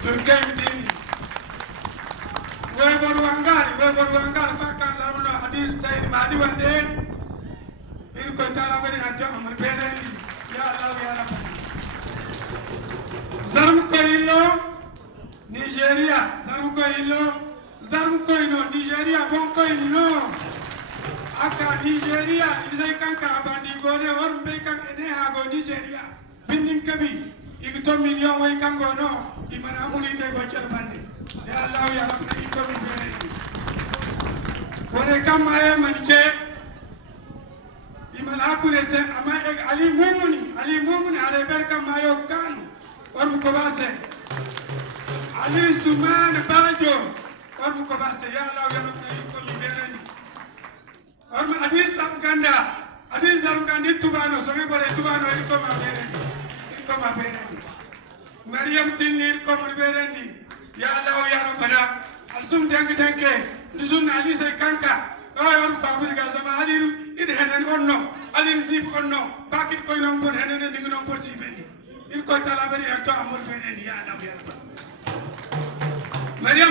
Turkey we boru angari bakkan saruno hadis tayi madi wande il ko tala bari nanto amul beren ya Allah ya Rabbi zarum ko illo Nigeria zarum ko illo Nigeria bon ko illo aka Nigeria izai kanka abandi gone or be kan ene hago Nigeria bindin kabi igto million way kango no imana amuli ne go cerbande ya Allah ya Rabbi ko mi bere wone kamaye manike imana akule se ama ali mumuni are ber kamayo kan or ko base ali suman bajo or ko base ya Allah ya Rabbi ko mi bere or ma hadis am gandi tubano so me bore tubano ko ma bere Maryam tinir ko mo bere ndi ya Allah ya Rabbana alsum denke nisun ali say kanka yor fabri ga sama aliru id henen onno alir zip onno bakit koy non bon henen ni non bon sibeni il ko tala bari to amul fenen ya Allah ya Rabbana Maryam